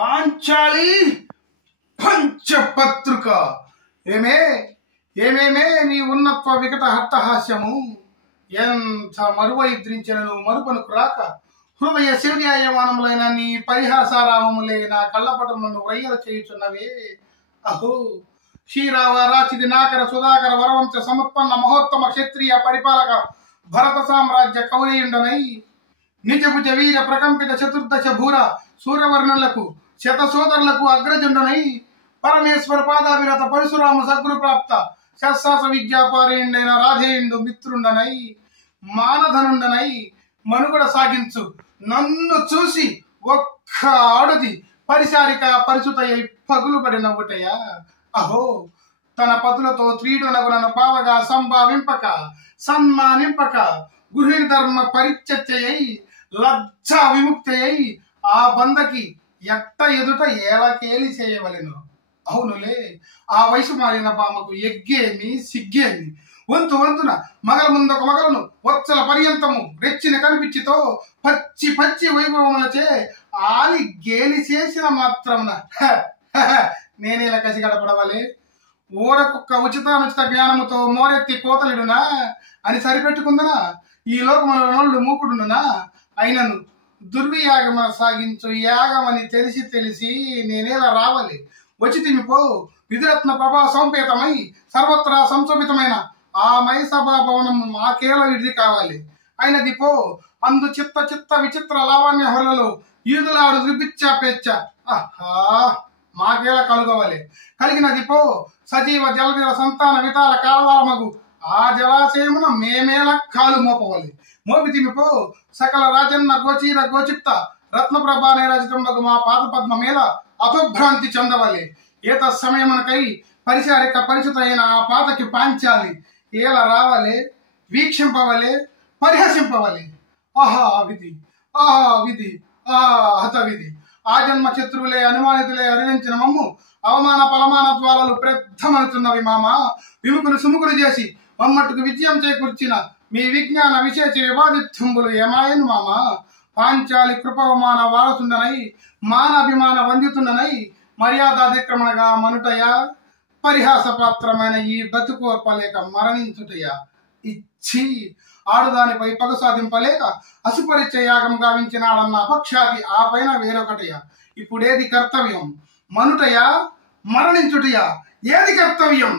పాంచాలి పంచపత్రిక. ఏమే ఏమేమే నీ ఉన్నత్వ వికట హట్టహాస్యము, ఎంత మరువైద్రించినను మరుపనుకు రాక హృదయ శౌర్యాయమానములైన నీ పరిహాసారామములే నా కళ్ళపటములను వ్రయ్యలు చేయుచున్నవే. అహో క్షీరావ రాచిది నాకర సుధాకర వరవంశ సముత్పన్న మహోత్తమ క్షత్రియ పరిపాలక భరత సామ్రాజ్య కౌరయుండనై నిజభుజ వీర ప్రకంపిత చతుర్దశ భూర సూర్యవర్ణులకు శత సోదరులకు అగ్రజుండనై పరమేశ్వర పాదాభిరత పరశురామ సద్గురు ప్రాప్త శస్సాస విద్యాపారేయుండైన రాధేయుండు మిత్రుండనై మానధనుండనై మనుగడ సాగించు నన్ను చూసి ఒక్క ఆడుది పరిచారిక పరిచుతయ్య పగులుపడి నవ్వుటయా. అహో తన పతులతో త్రీడునగులను పావగా సంభావింపక సన్మానింపక గృహిణి ధర్మ పరిత్యయై లజ్జా విముక్తయై ఆ బందకి ఎట్ట ఎదుట ఏలకేలి చేయవలెను. అవునులే, ఆ వయసు మారిన బామకు ఎగ్గేమి సిగ్గేమి. వంతు వంతున మగల ముందొక మగలను వచ్చల పర్యంతము రెచ్చిన కనిపించితో పచ్చి పచ్చి వైభవములచే ఆలి గేలి చేసిన మాత్రమున నేనేలా కసి గడపడవలే. ఊరకొక్క ఉచితానుచిత జ్ఞానముతో మోరెత్తి కోతలిడునా అని సరిపెట్టుకుందనా ఈ లోకముల నోళ్ళు మూకుడునా. అయినను దుర్వియాగమ సాగించు యాగమని తెలిసి తెలిసి నేనేలా రావాలి. వచ్చి తిమిపో విధిరత్న ప్రభా సంపేతమై సర్వత్రా సంశోభితమైన ఆ మైసభా భవనం మాకేల విడిది కావాలి. అయినది పో అందు చిత్త చిత్త విచిత్ర లావణ్య హొలలో ఈదులాడు త్రిపిచ్చ పేచ్చ ఆహా మాకేలా కలుగవాలి. కలిగినది పో సజీవ జలదిల సంతాన వితాల కాలవాల మగు ఆ జలాశయమున మేమేలా కాలు మోపవాలి. మోపితిమిపో సకల రాజన్న గోచీర గోచిత్త రత్నప్రభానే రచితంబగు మా పాద పద్మమేళ అపభ్రాంతి చెందవాలి. ఏత సమయమునకై పరిచారిక పరిచిత అయిన ఆ పాతకి పాంచాలి ఏలా రావాలి, వీక్షింపవలే, పరిహసింపవలే. ఆహా విధి, ఆహా విధి, ఆహా హత విధి. ఆ జన్మ శత్రువులే అనుమానితులే అరుణించిన మమ్ము అవమాన పలమాన ద్వారాలు ప్రద్ధమనుతున్నవి మామ. విముకులు సుముకులు చేసి మమ్మట్టుకు విజయం చేకూర్చిన మీ విజ్ఞాన విశేష వివాదిత్యంబులు ఏమాయను మామ. పాంచాలి కృపవమాన వారసుండనై మానాభిమాన వందితుండనై మర్యాదాధిక్రమణగా మనుటయా పరిహాసపాత్రమైన ఈ బతుకోర్పలేక మరణించుటయా. ఇచ్చి ఆడుదానిపై పగ సాధింపలేక అసుపరిచయ యాగం గావించినాడన్న అపఖ్యాతి ఆ పైన వేరొకటయా. ఇప్పుడేది కర్తవ్యం? మనుటయా మరణించుటయా? ఏది కర్తవ్యం?